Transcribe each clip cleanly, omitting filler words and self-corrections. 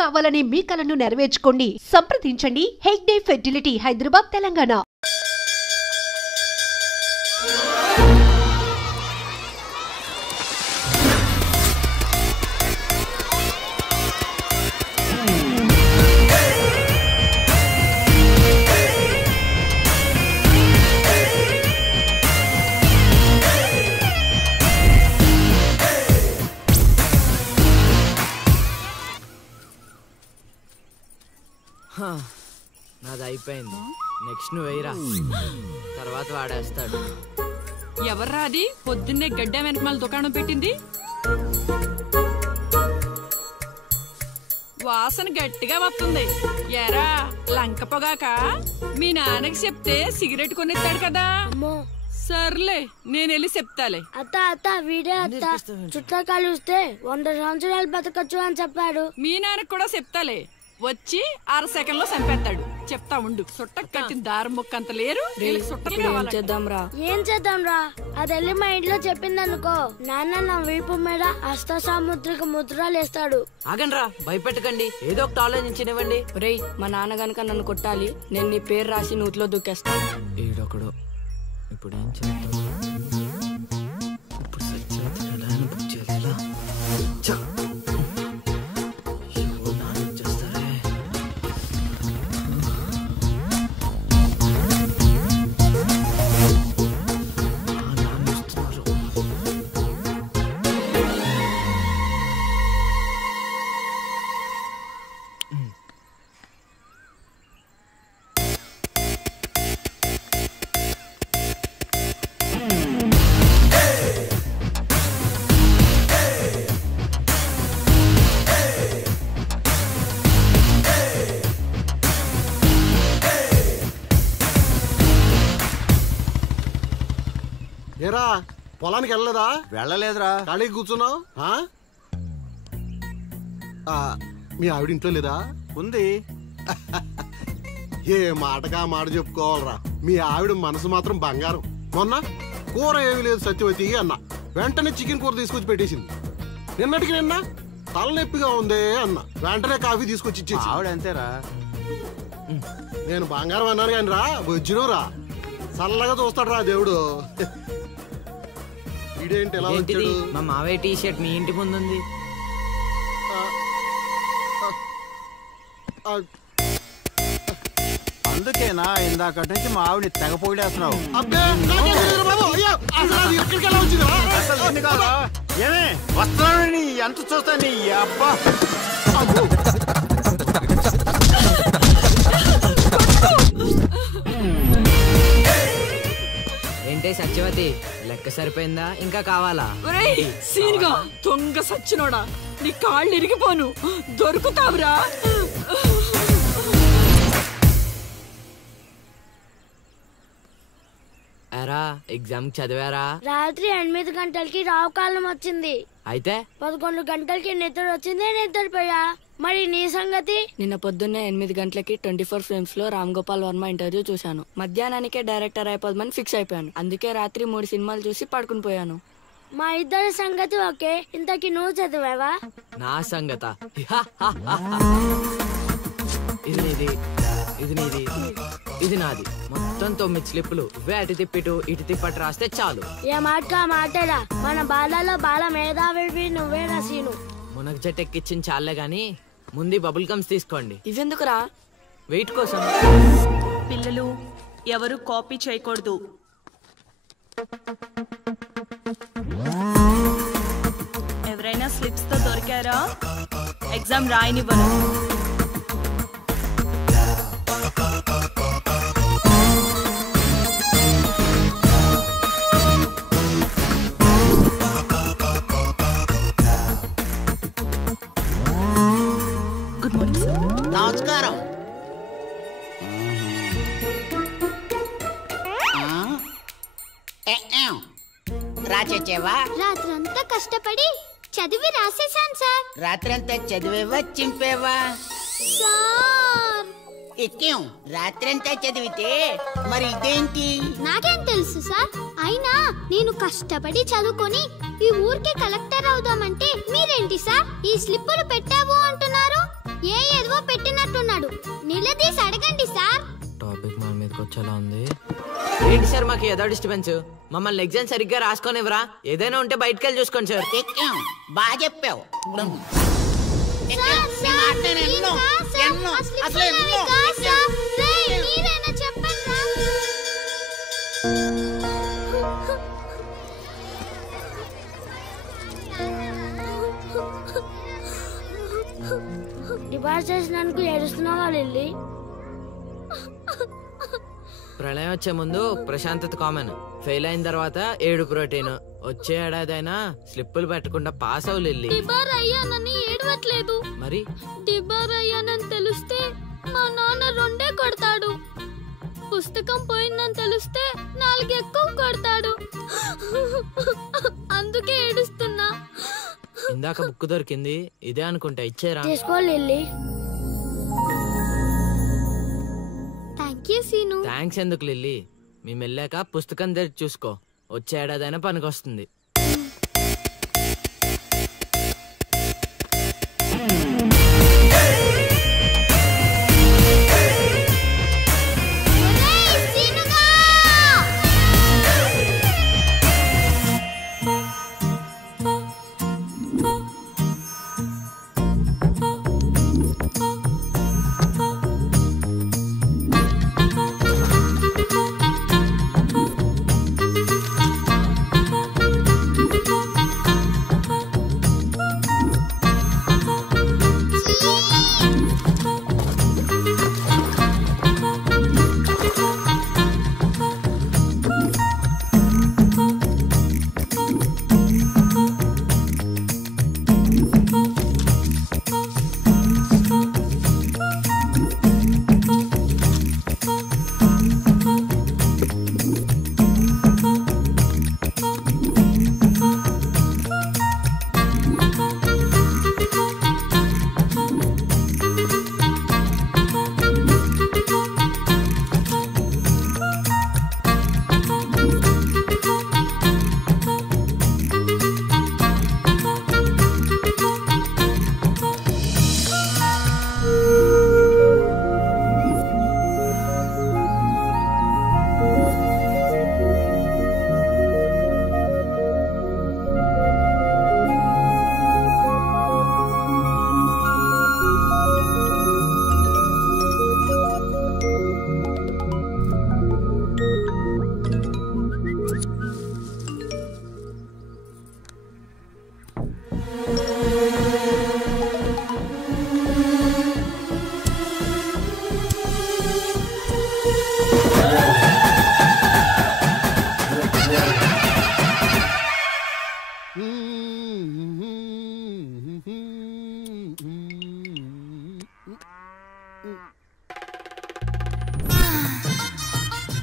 కావాలని మీ కలను నెరవేర్చుకోండి. సంప్రదించండి హెగ్డే ఫెర్టిలిటీ, హైదరాబాద్, తెలంగాణ. నాది అయిపోయింది. నెక్స్ట్ నువ్వు వేయరా, తర్వాత వాడేస్తాడు. ఎవర్రా అది పొద్దున్నే గడ్డ వెనకమాల దుకాణం పెట్టింది? వాసన గట్టిగా వస్తుంది. ఎరా లంక పొగాక? మీ నాన్నకి చెప్తే సిగరెట్ కొనిస్తాడు కదా. సర్లే నేను వెళ్ళి చెప్తాలే. అత్త వీడే అత్త చుట్టా కలిస్తే 100 సంవత్సరాలు బతకచ్చు అని చెప్పాడు. మీ నాన్నకి కూడా చెప్తాలే, వచ్చి 6 సెకండ్లో చంపేస్తాడు. చెప్తా ఉండు. సుట్ట కట్టిన దారం ముక్క అంత లేరు. సుట్టలు కావాలి. ఏం చేద్దాంరా? అది వెళ్ళి మా ఇంట్లో చెప్పింది అనుకో, నాన్న నా వీపు మీద హస్త సాముద్రిక ముద్రలు వేస్తాడు. ఆగండ్రా, భయపెట్టకండి, ఏదో ఒకటి ఆలోచించనివ్వండి. రేయ్, మా నాన్న గనక నన్ను కొట్టాలి, నేను నీ పేరు రాసి నూతిలో దూకేస్తాను. ఈడొకడు ఇప్పుడు ఏం చేద్దాం? ఇప్పుడు సత్యాన్ని బుక్ చేయాలా? ఏరా పొలానికి వెళ్ళలేదా? వెళ్ళలేదురా. ఖాళీ కూర్చున్నావు? మీ ఆవిడ ఇంట్లో లేదా? ఉంది. ఏ మాటగా మాట చెప్పుకోవాలరా, మీ ఆవిడ మనసు మాత్రం బంగారం. మొన్న కూర ఏమి లేదు సత్యవతి అన్న, వెంటనే చికెన్ కూర తీసుకొచ్చి పెట్టేసింది. నిన్నటికి నిన్న తలనొప్పిగా ఉంది అన్న, వెంటనే కాఫీ తీసుకొచ్చి ఇచ్చేసి. ఆవిడ అంతేరా. నేను బంగారం అన్నాను కానీ రా బొజ్జునురా, చల్లగా చూస్తాడు రా దేవుడు. ఇదేంటి ఎలా వచ్చాడు? మా మావయ్య టీ షర్ట్ మీ ఇంటి ముందు ఉంది. అందుకేనా ఇందాక నుంచి మా ఆవిడ తెగ పొగిడేస్తున్నావు? ఏమే వస్తున్నాను, ఎంత చూస్తాను అబ్బా. ఏంటే సత్యవతి, లెక్క సరిపోయిందా? ఇంకా కావాలా? సీన్గా దొంగ సచ్చినోడా, నీ కాళ్ళు ఇరిగిపోను, దొరుకుతావురా. ఎరా ఎగ్జామ్ చదివారా? రాత్రి 8 గంటలకి రావుకాలం వచ్చింది. అయితే 11 గంటలకి నిద్ర వచ్చింది, నిద్రపోయా. మరి నీ సంగతి? నిన్న పొద్దున్నే 8 గంటలకి 24 ఫ్రేమ్స్ లో రామ్ గోపాల్ వర్మ ఇంటర్వ్యూ చూశాను. మధ్యాహ్నానికే డైరెక్టర్ అయిపోదామని ఫిక్స్ అయిపోయాను. అందుకే రాత్రి 3 సినిమాలు చూసి పడుకుని పోయాను. మా ఇద్దరి సంగతి ఓకే. ఇంతకి నువ్వు చదివావా? నా సంగత ఇది నీది, ఇది నీది, ఇది నాది. మొత్తం 9 స్లిప్పులు. అటు తిప్పిటు ఇటు తిప్పటి రాస్తే చాలు. ఏ మాట మాటలా, మన బాలలో బాల మేధావి నువ్వే రసీను. మునగ చెట్టు ఎక్కిచ్చిన చాలే గాని ముందు బబుల్ గమ్స్ తీసుకోండి. ఇవెందుకురా? వెయిట్ కోసం. పిల్లలు ఎవరు కాపీ చేయకూడదు. ఎవరైనా స్లిప్స్ తో దొరికారా? ఎగ్జామ్ రాయనివ్వను. Good morning sir. నమస్కారం. రాచేవా? రాత్రంతా కష్టపడి చదివి రాసేసాను సార్. రాత్రంతా చదివేవా చింపేవా? సార్ ఎక్కేం రాత్రంతా చదివితే మరి ఇదేంటి? నాకేం తెలుసు సార్. అయినా నేను కష్టపడి చదువుకొని ఈ ఊరికి కలెక్టర్ అవుదామంటే మీరేంటి సార్ ఈ స్లిప్పులు పెట్టావు అంటున్నారు? ఏ ఏవో పెట్టినట్టున్నాడు. నిలదీసి అడగండి సార్. టాపిక్ మన మీదకి వచ్చేలా ఉంది. ఏంటి సార్ మాకు ఏదో డిస్టర్బెన్స్? మమ్మల్ని ఎగ్జామ్ సరిగ్గా రాసుకోనివ్వరా? ఏదైనా ఉంటే బయటకు వెళ్ళి చూసుకోండి సార్. ఎక్కాం, బాగా చెప్పావు. డిపార్ట్ చేసినందుకు ఏడుస్తున్నావా లిల్లీ? ప్రళయం వచ్చే ముందు ప్రశాంతత కామన్. ఫెయిల్ అయిన తర్వాత ఏడు ప్రోటీన్. వచ్చే ఏడాదైనా స్లిప్పులు పెట్టకుండా పాస్ అవ్వు లిల్లీ. డిబార్ అయ్యానని ఏడవట్లేదు. మరి డిబార్ అయ్యానని తెలిస్తే మా నాన్న 2 కొడతాడు. పుస్తకం పోయిందని తెలిస్తే 4 ఎక్కువ కొడతాడు. అందుకే ఏడుస్తున్నా. ఇందాక బుక్ దొరికింది, ఇదే అనుకుంటా. ఇచ్చేరా? తీసుకో లిల్లీ. థ్యాంక్స్ ఎందుకు లిల్లీ? మేము వెళ్ళాక పుస్తకం తెరిచి చూసుకో. వచ్చే ఏడాదైనా పనికొస్తుంది.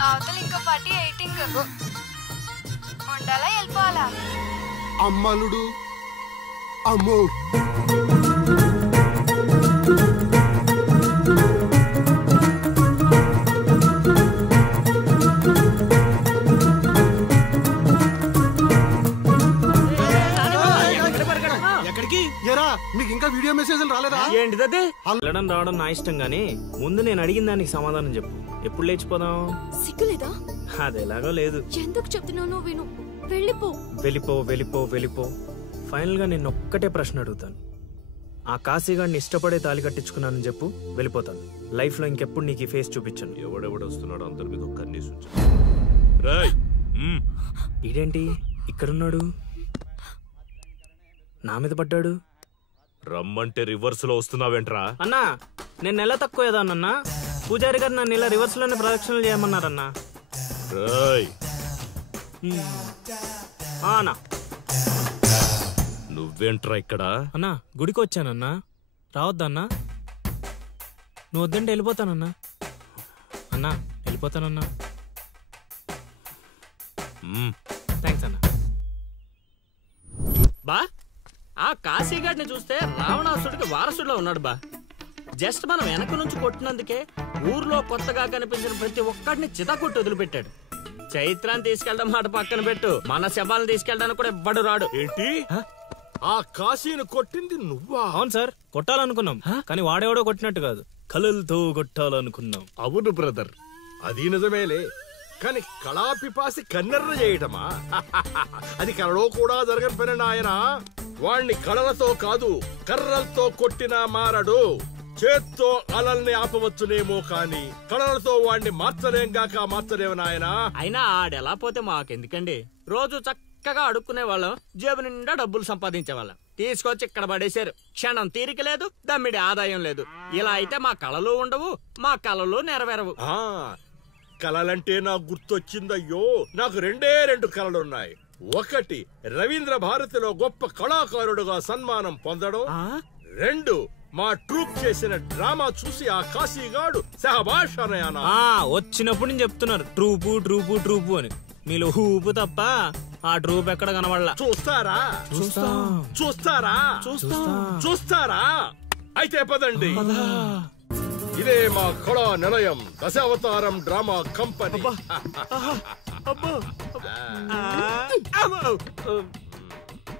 అవతల ఇంకో పార్టీ ఎయిటింగ్ ఉండాలా వెళ్ళిపోవాలా? అమ్మలుడు అమ్మో మీకు ఇంకా వీడియో మెసేజ్లు రాలేదా? ఏంటిదే వెళ్ళడం రావడం నా ఇష్టం గానీ ముందు నేను అడిగిన దానికి సమాధానం చెప్పు. ఎప్పుడు లేచిపోదాం? సిగ్గులేదా? అది ఎలాగో లేదు. ఎందుకు చెప్తున్నావు? విను. వెళ్ళిపో వెళ్ళిపో వెళ్ళిపో వెళ్ళిపో. ఫైనల్ గా నేను ఒక్కటే ప్రశ్న అడుగుతాను. ఆ కాశీగాడిని ఇష్టపడే తాలి కట్టించుకున్నానని చెప్పు, వెళ్ళిపోతాను. లైఫ్ లో ఇంకెప్పుడు నీకు ఈ ఫేస్ చూపించాను. ఎవడెవడొస్తున్నాడు అందరి మీద కన్నీసు. ఇదేంటి ఇక్కడున్నాడు? నా మీద పడ్డాడు. రమ్మంటే రివర్స్ లో వస్తున్నావేంట్రా? అన్నా నేను నెల తక్కువ ఏదానన్నా. పూజారి గారు నన్ను ఇలా రివర్స్ లోనే ప్రదక్షిణలు చేయమన్నారన్నా. అన్నా నువ్వేంట్రా ఇక్కడ? అన్నా గుడికి వచ్చానన్నా. రావద్దన్నా? నువ్వు వద్దంటే వెళ్ళిపోతానన్నా. అన్నా వెళ్ళిపోతానన్నా. థ్యాంక్స్ అన్నా. బా ఆ కాశీగాడిని చూస్తే రావణాసుడికి వారసుడిలో ఉన్నాడు బా. జస్ట్ మనం వెనక నుంచి కొట్టినందుకే ఊర్లో కొత్తగా కనిపించిన ప్రతి ఒక్కడిని చితకొట్టి వదిలిపెట్టాడు. చైత్రాన్ని తీసుకెళ్ళడం మాట పక్కన పెట్టు, మన శవాలను తీసుకెళ్ళడానికి కూడా ఎవ్వడు రాడు. ఏంటి ఆ కాశీని కొట్టింది నువ్వా? అవును సార్, కొట్టాలనుకున్నాం కానీ వాడేవాడో కొట్టినట్టు కాదు, కలలతో కొట్టాలనుకున్నాం. అవును బ్రదర్, అది నిజమేలే. కానీ కళాపిపాసి కన్నెర్ర చేయటమా? అది కళలో కూడా జరగని పని నాయన. వాణ్ణి కళలతో కాదు కర్రలతో కొట్టినా మారడు. చేత్తో అలల్ని ఆపవచ్చునేమో కాని కళలతో వాణ్ణి మార్చలేము నాయన. అయినా ఆడెలా పోతే మాకెందుకండి? రోజు చక్కగా అడుక్కునే వాళ్ళం, జేబు నిండా డబ్బులు సంపాదించే వాళ్ళం. తీసుకొచ్చి ఇక్కడ పడేశారు. క్షణం తీరిక లేదు, దమ్మిడి ఆదాయం లేదు. ఇలా అయితే మా కళలు ఉండవు, మా కళలు నెరవేరవు. కళలంటే నాకు గుర్తొచ్చిందయ్యో, నాకు రెండు కళలున్నాయి. ఒకటి రవీంద్ర భారతిలో గొప్ప కళాకారుడుగా సన్మానం పొందడం. 2 మా ట్రూప్ చేసిన డ్రామా చూసి ఆ కాశీగాడు సహబాష్ అనయానా. వచ్చినప్పుడు నేను చెప్తున్నారు ట్రూపు ట్రూపు ట్రూపు అని. మీలో ఊపు తప్ప ఆ ట్రూప్ ఎక్కడ కనబడలా. చూస్తారా? అయితే పదండి. ఇదే మా కళా నిలయం, దశావతారం డ్రామా కంపెనీ.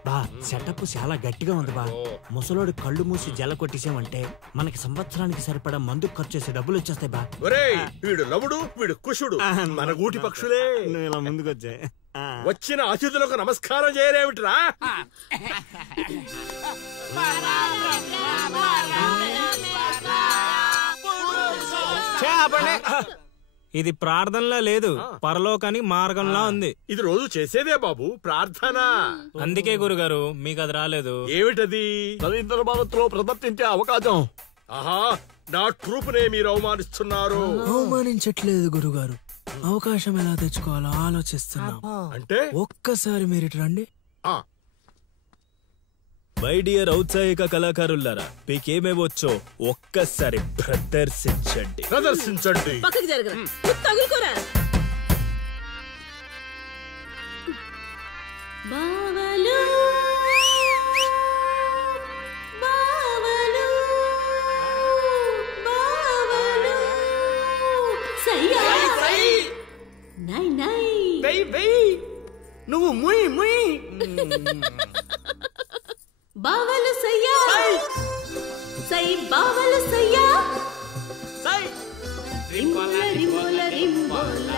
బా సెటప్ చాలా గట్టిగా ఉంది బా. ముసలోడు కళ్ళు మూసి జల కొట్టేసామంటే మనకి సంవత్సరానికి సరిపడా మందు ఖర్చు చేసే డబ్బులు వచ్చేస్తాయి బా. ఒరేయ్, వీడు లవుడు, వీడు కుషుడు, మన గూటి పక్షులే. ఇలా ముందుకు వచ్చే వచ్చిన అతిథులకు నమస్కారం చేయలేమిట్రా? ఇది ప్రార్థనలా లేదు, పరలోకానికి మార్గంలా ఉంది. ఇది రోజు చేసేదే బాబు ప్రార్థన. అందుకే గురుగారు మీకు అది రాలేదు. ఏమిటది? రవీంద్ర భారత్లో ప్రదర్శించే అవకాశం. ఆహా, నా ట్రూపునే మీరు అవమానిస్తున్నారు. అవమానించట్లేదు గురుగారు, అవకాశం ఎలా తెచ్చుకోవాలో ఆలోచిస్తున్నాం. అంటే ఒక్కసారి మీరు ఇటు రండి. మై డియర్ ఔత్సాహిక కళాకారులారా, మీకేమేమొచ్చో ఒక్కసారి ప్రదర్శించండి. పక్కకి జరగరా, తగులుకోరా. బావలు బావలు బావలు సయ్యా నై నై వెయ్ నువ్వు ముయ్ ముయ్. బావలు సయ్యా సై బావలు సయ్యా సై రింబోల రింబోల రింబోల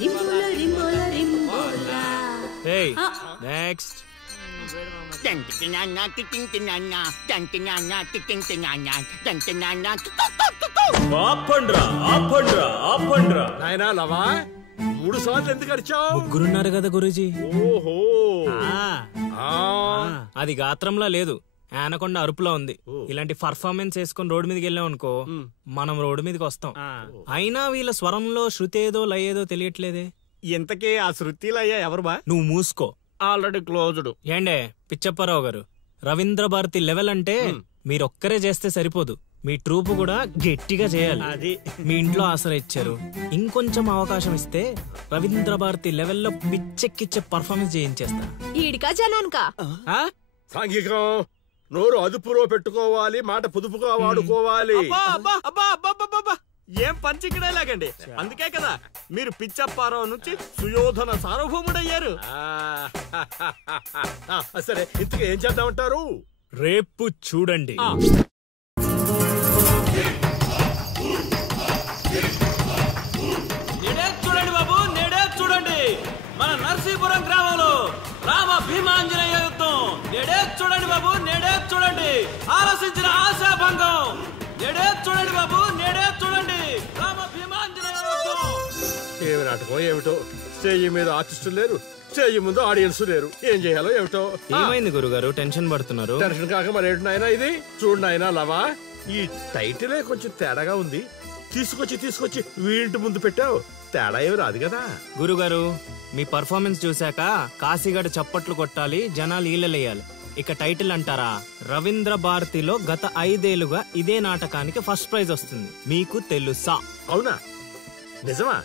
రింబోల రింబోల రింబోల. Hey, next. నాయనా లవా, 3 సార్లు ఎందుకు అరిచావు? ముగ్గురున్నారు కదా గురూజీ. ఓహో, అది గాత్రంలా లేదు, ఆనకొండ అరుపులో ఉంది. ఇలాంటి పర్ఫార్మెన్స్ వేసుకుని రోడ్డు మీదకి వెళ్ళాం అనుకో, మనం రోడ్డు మీదకి వస్తాం. అయినా వీళ్ళ స్వరంలో శృతి ఏదో లయ ఏదో తెలియట్లేదే. ఇంతకీ ఆ శృతిలయ్యా ఎవరు బా? నువ్వు మూసుకో, ఆల్రెడీ క్లోజ్డ్. ఏండే పిచ్చప్పారావు గారు, రవీంద్ర భారతి లెవెల్ అంటే మీరొక్కరే చేస్తే సరిపోదు, మీ ట్రూప్ కూడా గట్టిగా చేయాలి. అది మీ ఇంట్లో ఆసరా ఇచ్చారు, ఇంకొంచెం అవకాశం ఇస్తే రవీంద్ర భారతి లెవెల్లో పిచ్చెక్కిచ్చే పర్ఫార్మెన్స్ చేయించేస్తా. ఈడికా జనానికా? సాంఘికం, నోరు అదుపులో పెట్టుకోవాలి, మాట పొదుపుగా వాడుకోవాలి. ఏం పంచికడే లాగండి. అందుకే కదా మీరు పిచ్చప్పారావు నుంచి సుయోధన సార్వభౌముడయ్యారు. సరే, ఇంతకు ఏం చేద్దామంటారు? రేపు చూడండి. చూడండి బాబు, నేడే చూడండి మన నర్సీపురం గ్రామంలో రామ భీమాంజనేయ యుద్ధం. నేడే చూడండి బాబు, నేడే చూడండి ఆలోచించిన ఆశాభంగం. నేడే చూడండి బాబు, నేడే చూడండి రామ భీమాంజనేయ యుద్ధం. ఏమి నాటకం ఏమిటో, స్టేజ్ మీద ఆర్టిస్టులు లేరు, స్టేజ్ ముందు ఆడియన్స్ లేరు, ఏం చేయాలో ఏమిటో. ఏమైంది గురుగారు, టెన్షన్ పడుతున్నారు? టెన్షన్ కాక మరేంటి నాయనా ఇది? చూడు నాయనా లవా, ఈ టైటిలే కొంచెం తేడాగా ఉంది. తీసుకొచ్చి వీంటి ముందు పెట్టావు, తేడా ఏమి రాదు కదా. గురుగారు, మీ పర్ఫార్మెన్స్ చూశాక కాశీగడ చప్పట్లు కొట్టాలి, జనాలు ఈలలేయాలి. ఇక టైటిల్ అంటారా, రవీంద్ర భారతిలో గత 5 ఏళ్లుగా ఇదే నాటకానికి ఫస్ట్ ప్రైజ్ వస్తుంది. మీకు తెలుసా? అవునా? నిజమా?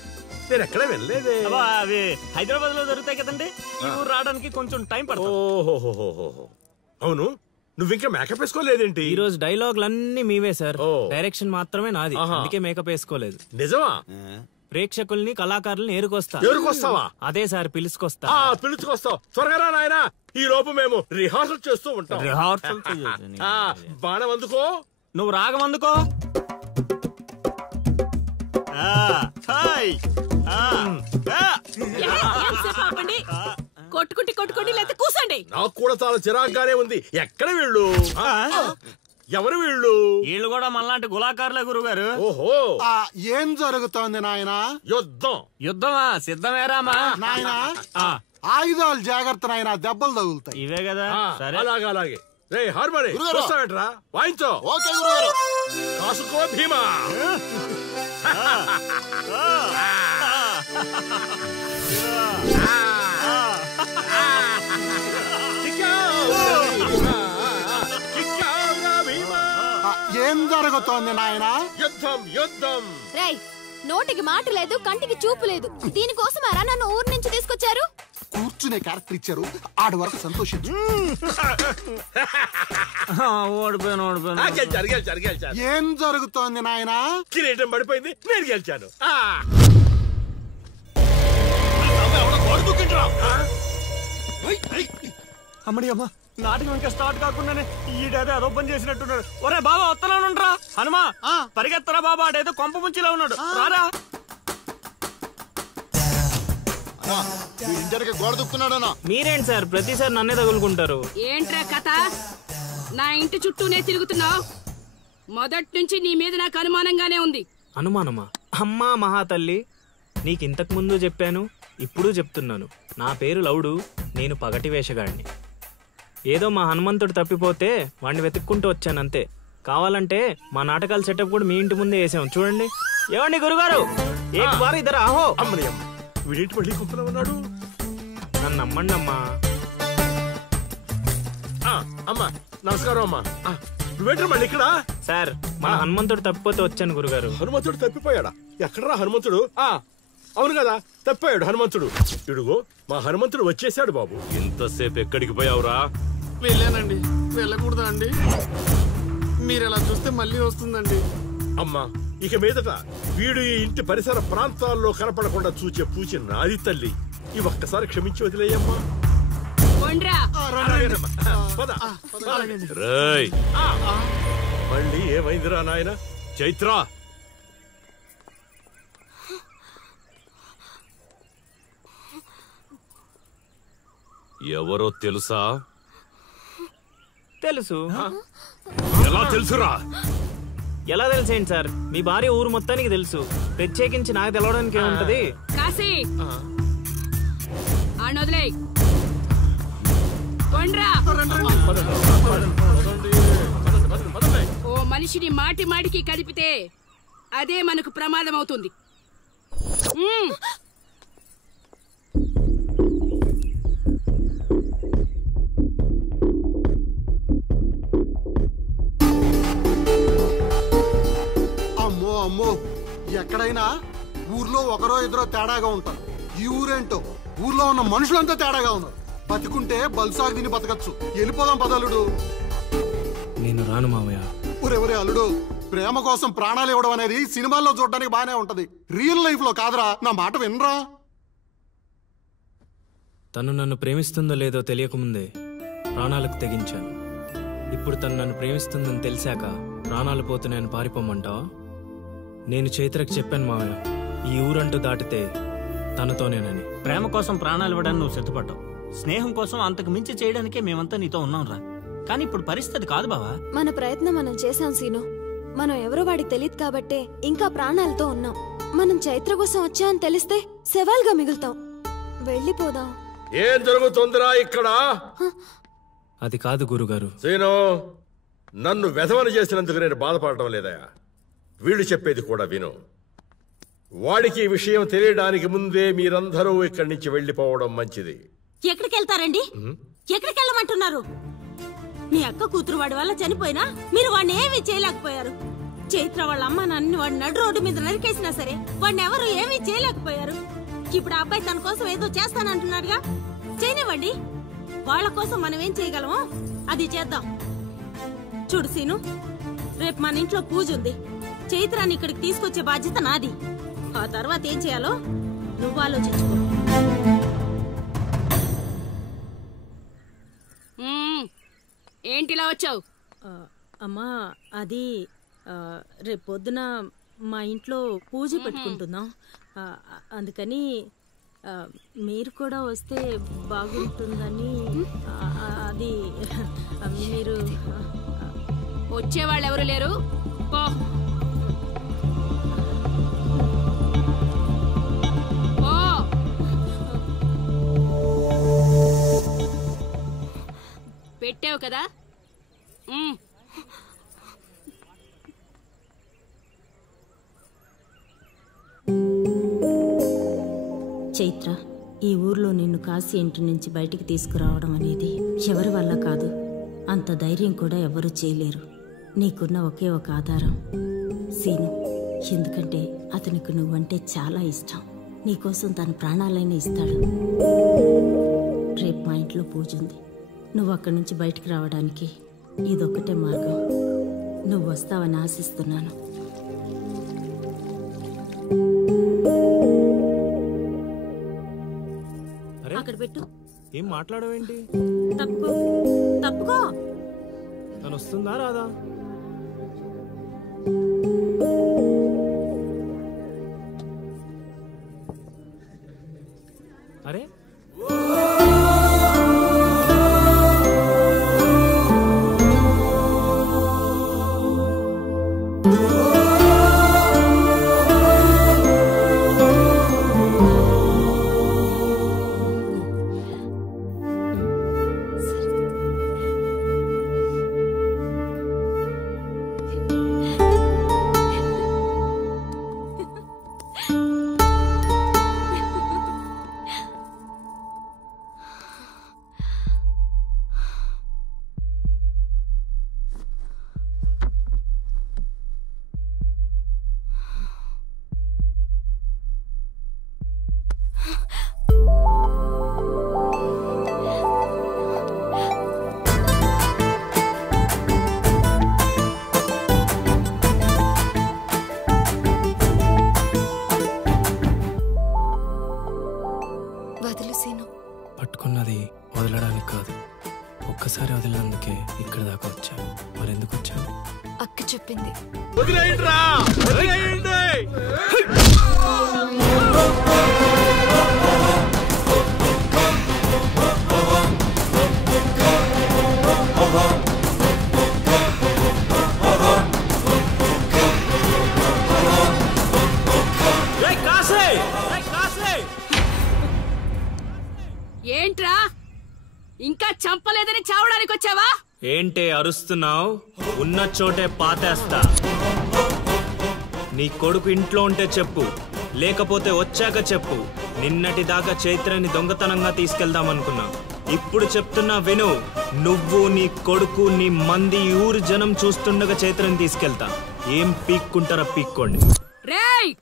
నేను ఎక్కడ వెళ్ళలేదే. అవి హైదరాబాద్ లో జరుగుతాయి కదండి, ఈ ఊరు రావడానికి కొంచెం టైం పడుతుంది. ఓహో, అవును, నువ్వింకా మేకప్ వేసుకోలేదేంటి? ఈ రోజు డైలాగులన్నీ మీవే సార్, డైరెక్షన్ మాత్రమే నాది, అందుకే మేకప్ వేసుకోలేదు. నిజమా? ప్రేక్షకుల్ని కళాకారుల్ని ఏరుకొస్తా. ఏరుకొస్తావా? అదే సార్, పిలుచుకొస్తా. పిలుచుకొస్తావు. త్వరగా రా నాయనా, ఈ లోపు మేము రిహార్సల్ చేస్తూ ఉంటాం. రిహార్సల్ బాణం అందుకో. నువ్వు రాగం అందుకో. కొట్టుకుంటే లేకపోతే కూసండి. నాకు కూడా చాలా చిరాగ్గానే ఉంది. ఎక్కడ వీళ్ళు? ఎవరు వీళ్ళు? వీళ్ళు కూడా మనలాంటి గులాకారులే గురుగారు. ఓహో, ఏం జరుగుతోంది నాయనా? యుద్ధమా? సిద్ధమేరామా నాయనా? ఆయుధాలు జాగ్రత్త నాయనా, దెబ్బలు తగులుతాయి. ఇవే కదా. సరే, అలాగే. రే హార్మోని వస్తావేట్రా? వాయించో. ఓకే గురుగారు. కాసుకో భీమా. ఏం జరుగుతోంది నాయనా? యుద్ధం. రేయ్, నోటికి మాట లేదు, కంటికి చూపు లేదు. దీనికోసమారా నన్ను ఊరు నుంచి తీసుకొచ్చారు? కూర్చునే క్యారెక్టర్ ఇచ్చారు, ఆడి వరకు సంతోషించు. గెలిచారు. ఏం జరుగుతోంది నాయనా? కిరీటం పడిపోయింది, నేను గెలిచాను. అమ్మడి అమ్మ, నాటకం ఇంకా స్టార్ట్ కాకుండానే ఈడేదో అదోపం చేసినట్టున్నాడు. ఒరే బాబా, వస్తున్నానుండ్రా. హనుమా, పరిగెత్తరా బాబా, ఆడేదో కొంప ముంచిలా ఉన్నాడు. రారా. గోడ దుక్కున్నాడనా? మీరేంటి సార్ ప్రతిసారి నన్నే తగులుకుంటారు? ఏంట్రా కథ? నా ఇంటి చుట్టూనే తిరుగుతున్నావు. మొదటి నుంచి నీ మీద నాకు అనుమానంగానే ఉంది. అనుమానమా? అమ్మా మహాతల్లి, నీకింతకు ముందు చెప్పాను, ఇప్పుడు చెప్తున్నాను. నా పేరు లవుడు, నేను పగటి వేషగాడిని. ఏదో మా హనుమంతుడు తప్పిపోతే వాడిని వెతుక్కుంటూ వచ్చానంతే. కావాలంటే మా నాటకాల సెటప్ కూడా మీ ఇంటి ముందే వేసాం, చూడండి. ఏమండి గురుగారు, ఇద్దరు ఆహో. వీడింటి మళ్ళీ కుప్పలో ఉన్నాడు. నన్ను నమ్మండి అమ్మా. అమ్మా నమస్కారం. అమ్మా నువ్వేంటారు మళ్ళీ ఇక్కడ? సార్, మన హనుమంతుడు తప్పిపోతే వచ్చాను గురుగారు. హనుమంతుడు తప్పిపోయాడా? ఎక్కడరా హనుమంతుడు? అవును కదా, తప్పిపోయాడు హనుమంతుడు. ఇడుగో మా హనుమంతుడు వచ్చేసాడు. బాబు, ఇంతసేపు ఎక్కడికి పోయావురా? వెళ్ళానండి. వెళ్ళకూడదా అండి? మీరు ఎలా చూస్తే మళ్ళీ వస్తుందండి. అమ్మా, ఇక మీదట వీడు ఈ ఇంటి పరిసర ప్రాంతాల్లో కనపడకుండా చూచే పూచి నాది తల్లి. ఈ ఒక్కసారి క్షమించి వదిలేయమ్మా. మళ్ళీ ఏమైందిరా నాయన? చైత్ర, ఎవరో తెలుసా? తెలుసు. ఎలా తెలుసురా? ఎలా తెలుసేంటి సార్, మీ భార్య ఊరు మొత్తానికి తెలుసు. ప్రత్యేకించి నాకు తెలవడానికి ఏముంటది? కాశీ, ఆడొదిలే. ఓ మనిషిని మాటి మాటికి కదిపితే అదే మనకు ప్రమాదం అవుతుంది. అమ్మో, ఎక్కడైనా ఊర్లో ఒకరో ఇద్దరో తేడాగా ఉంటారు. ఈ ఊరేంటో ఊర్లో ఉన్న మనుషులంతా తేడాగా ఉన్నారు. బతికుంటే బల్సాగు తిని బతకచ్చు. వెళ్ళిపోదాం పదలుడు. నేను రాను మావయ్య. ఒరే అల్లుడు, ప్రేమ కోసం ప్రాణాలు ఇవ్వడం అనేది సినిమాల్లో చూడడానికి బానే ఉంటది, రియల్ లైఫ్ లో కాదురా. నా మాట వినరా? తను నన్ను ప్రేమిస్తుందో లేదో తెలియకముందే ప్రాణాలకు తెగించాను. ఇప్పుడు తను నన్ను ప్రేమిస్తుందని తెలిసాక ప్రాణాలు పోతున్నాయని పారిపోమంటావా? నేను చైత్రకు చెప్పాను మావయ్య, ఈ ఊరంటూ దాటితే తనతోనేనని. ప్రేమ కోసం ప్రాణాలు ఇవ్వడానికి నువ్వు సిద్ధపడ్డావు. స్నేహం కోసం అంతకు మించి చేయడానికే మేమంతా నీతో ఉన్నాం రా. కానీ ఇప్పుడు పరిస్థితి కాదు బావా. మన ప్రయత్నం మనం చేశాం సీను. మనం ఎవరో వాడికి తెలియదు కాబట్టే ఇంకా ప్రాణాలతో ఉన్నాం. మనం చైత్ర కోసం వచ్చామని తెలిస్తే శవాలుగా మిగులుతాం. వెళ్ళిపోదాం. ఏం జరుగుతుందిరా ఇక్కడ? అది కాదు గురుగారు. సీను, నన్ను వెధవని చేసినందుకు నేను బాధపడటం లేదయా. వీళ్ళు చెప్పేది కూడా విను. వాడికి ఈ విషయం తెలియడానికి ముందే మీరందరూ ఇక్కడి నుంచి వెళ్ళిపోవడం మంచిది. ఎక్కడికి వెళ్తారండి? ఎక్కడికి వెళ్ళమంటున్నారు? మీ అక్క కూతురు వాడి వల్ల చనిపోయినా మీరు వాడిని ఏమీ చేయలేకపోయారు. చైత్ర వాళ్ళ అమ్మ నన్ను వాడి నడు రోడ్డు మీద నరికేసినా సరే వాడిని ఎవరు ఏమీ చేయలేకపోయారు. ఇప్పుడు ఆ అబ్బాయి తన కోసం ఏదో చేస్తానంటున్నాడుగా, చేయనివ్వండి. వాళ్ళ కోసం మనం ఏం చేయగలమో అది చేద్దాం. చూడు సీను, రేపు మన ఇంట్లో పూజ ఉంది. చైత్రాన్ని ఇక్కడికి తీసుకొచ్చే బాధ్యత నాది. ఆ తర్వాత ఏం చేయాలో నువ్వు ఆలోచించుకో. ఏంటిలా వచ్చావు? అమ్మా అది రేపు పొద్దున మా ఇంట్లో పూజ పెట్టుకుంటున్నాం. అందుకని మీరు కూడా వస్తే బాగుంటుందని. అది మీరు వచ్చేవాళ్ళు ఎవరు లేరు, పో. పెట్టావు కదా. చైత్ర, ఈ ఊర్లో నిన్ను కాశీ ఇంటి నుంచి బయటికి తీసుకురావడం అనేది ఎవరి వల్ల కాదు. అంత ధైర్యం కూడా ఎవరు చేయలేరు. నీకున్న ఒకే ఒక ఆధారం సీను. ఎందుకంటే అతనికి నువ్వంటే చాలా ఇష్టం. నీకోసం తన ప్రాణాలైనా ఇస్తాడు. రేపు మా ఇంట్లో పూజ ఉంది. నువ్వు అక్కడి నుంచి బయటికి రావడానికి ఇదొక్కటే మార్గం. నువ్వు వస్తావని ఆశిస్తున్నాను. అక్కడ పెట్టు. ఏం మాట్లాడవేంటి? తప్పుకో తప్పుకో. తను వస్తుందా రాదా? అరే పట్టుకున్నది వదలడానికి కాదు, ఒక్కసారి వదిలినందుకే ఇక్కడ దాకా వచ్చాను. మరెందుకు వచ్చాను? అక్క చెప్పింది. ఏంట్రా, ఇంకా చంపలేదని చావడానికి వచ్చావా? ఏంటే అరుస్తున్నావు? ఉన్న చోటే పాతేస్తా. నీ కొడుకు ఇంట్లో ఉంటే చెప్పు, లేకపోతే వచ్చాక చెప్పు. నిన్నటి దాకా చైత్రని దొంగతనంగా తీసుకెళ్దామనుకున్నా. ఇప్పుడు చెప్తున్నా విను. నువ్వు, నీ కొడుకు, నీ మంది, ఊరు జనం చూస్తుండగా చైత్రని తీసుకెళ్తా. ఏం పీక్కుంటారా పీక్కోండి. రేయ్,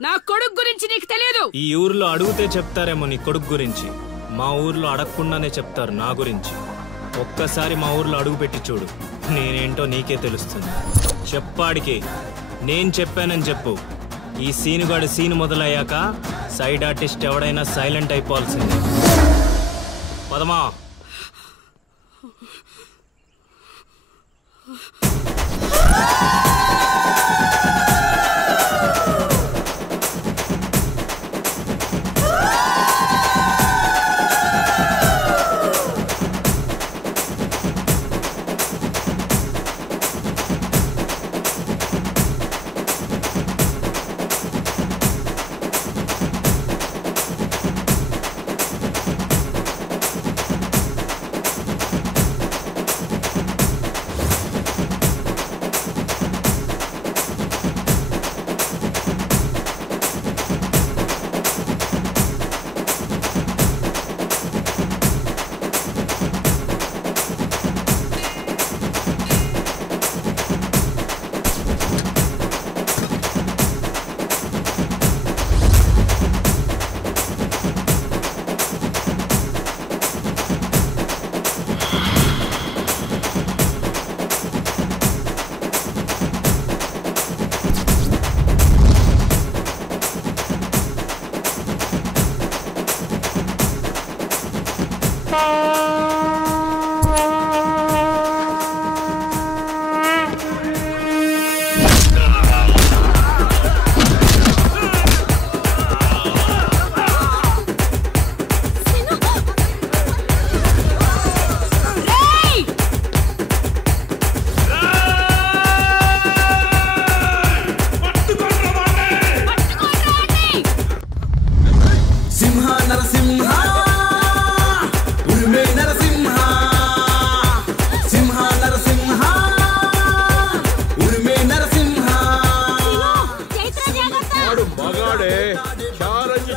నా కొడుకు గురించి నీకు తెలియదు. ఈ ఊర్లో అడిగితే చెప్తారేమో నీ కొడుకు గురించి. మా ఊర్లో అడగకుండానే చెప్తారు నా గురించి. ఒక్కసారి మా ఊర్లో అడుగు పెట్టి చూడు, నేనేంటో నీకే తెలుస్తుంది. చెప్పాడికి నేను చెప్పానని చెప్పు. ఈ సీనుగాడి సీను మొదలయ్యాక సైడ్ ఆర్టిస్ట్ ఎవడైనా సైలెంట్ అయిపోవాల్సిందే. పదమా.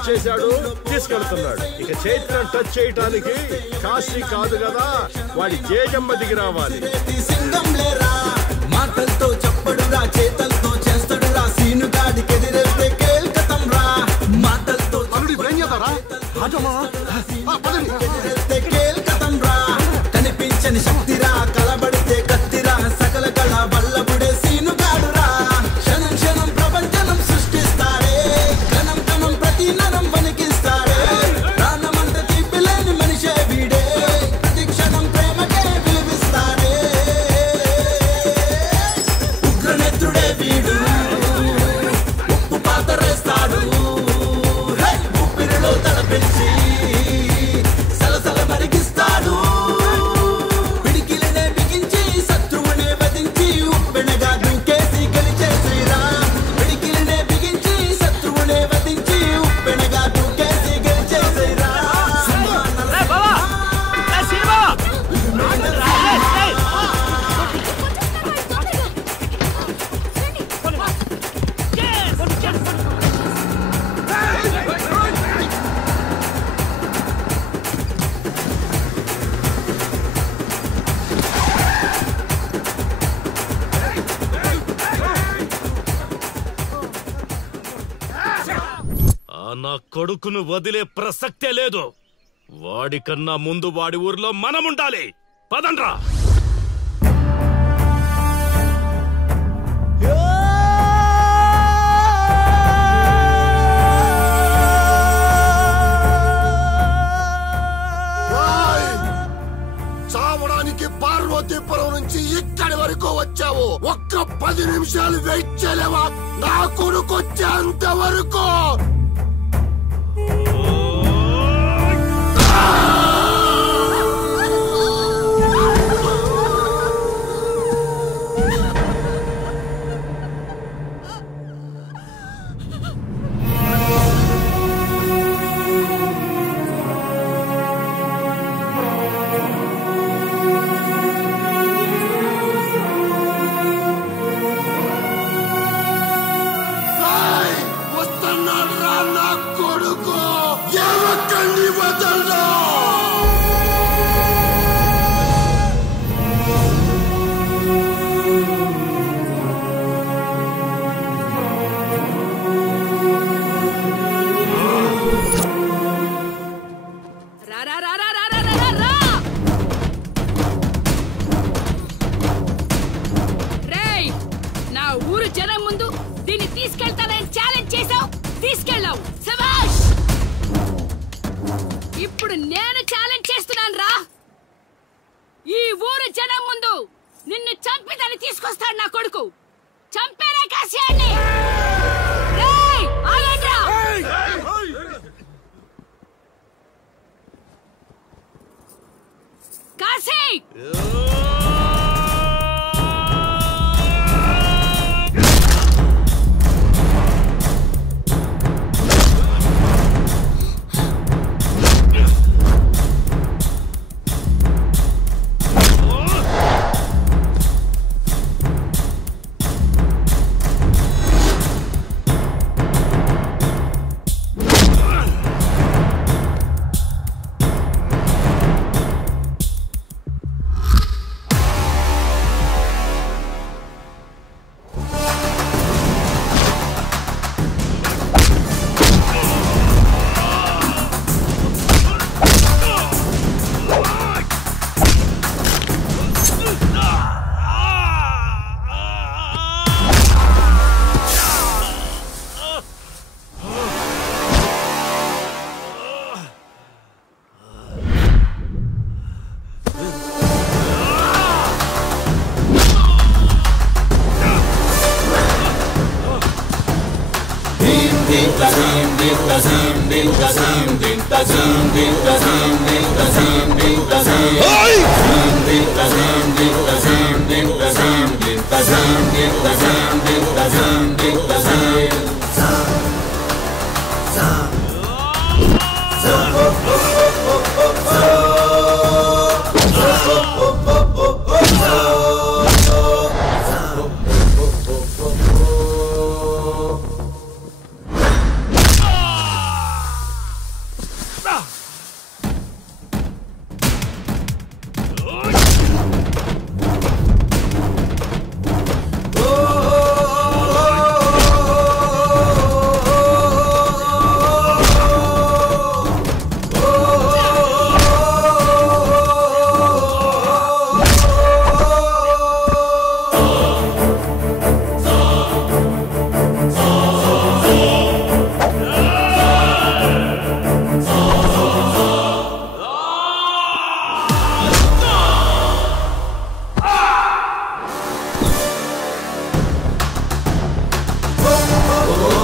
చేశాడు, తీసుకెళ్తున్నాడు. ఇక చైత్రం టచ్ చేయటానికి కాశీ కాదు కదా, వాడి జేజమ్మ దిగి రావాలి. మాటలతో చెప్పడు రా, చేతలతో చేస్తాడు రా, సీనుగాడికి ఎదిరేస్తే కేల్కతం రా. మాటలతో ఎదిరేస్తే కేల్కతం రా. కనిపించని శక్తిరా, కలబడితే కత్తిరా, సకల కళ వల్లబుడే సీనుగాడు రా. క్షణం క్షణం ప్రపంచనం సృష్టిస్తాడే, క్షణం క్షణం ప్రతి నరం వణికిస్తాడే. ప్రాణమంత తీపిలేని మనిషే వీడే, ప్రతి క్షణం ప్రేమకే విలువిస్తాడే. ఉగ్రనేత్రుడే వీడు, ఉప్పు పాతరేస్తాడు, ఉప్పిరిలో తలపెంచి సలసల మరిగిస్తాడు. పిడికిలనే బిగించి శత్రువునే వధించి ఉప్పెనగా దూకేసి గెలిచేసిరా. పిడికిలనే బిగించి శత్రువునే వధించి ఉప్పెనగా దూకేసి గెలిచేసిరా. నా కొడుకును వదిలే ప్రసక్తే లేదు. వాడికన్నా ముందు వాడి ఊర్లో మనముండాలి. పదండ్రా. చావడానికి పార్వతీపురం నుంచి ఇక్కడి వరకు వచ్చావు. ఒక్క 10 నిమిషాలు వెయిట్ చేయలేవా? నా కొడుకు వచ్చేంత వరకు. వస్తున్నాడు రా నా కొడుకు. ఎవరికండి వదలరా. రేయ్, నా ఊరు జనం ముందు దీన్ని తీసుకెళ్తానని ఛాలెంజ్ చేసావు, తీసుకెళ్ళావు. శభాష్. ఇప్పుడు నేను ఛాలెంజ్ చేస్తున్నాను రా. ఈ ఊరు జనం ముందు నిన్ను చంపి దాన్ని తీసుకొస్తాడు నా కొడుకు. చంపేరే కాశీయాన్ని. రేయ్, ఆగండ్రా. కాశీ. ఓ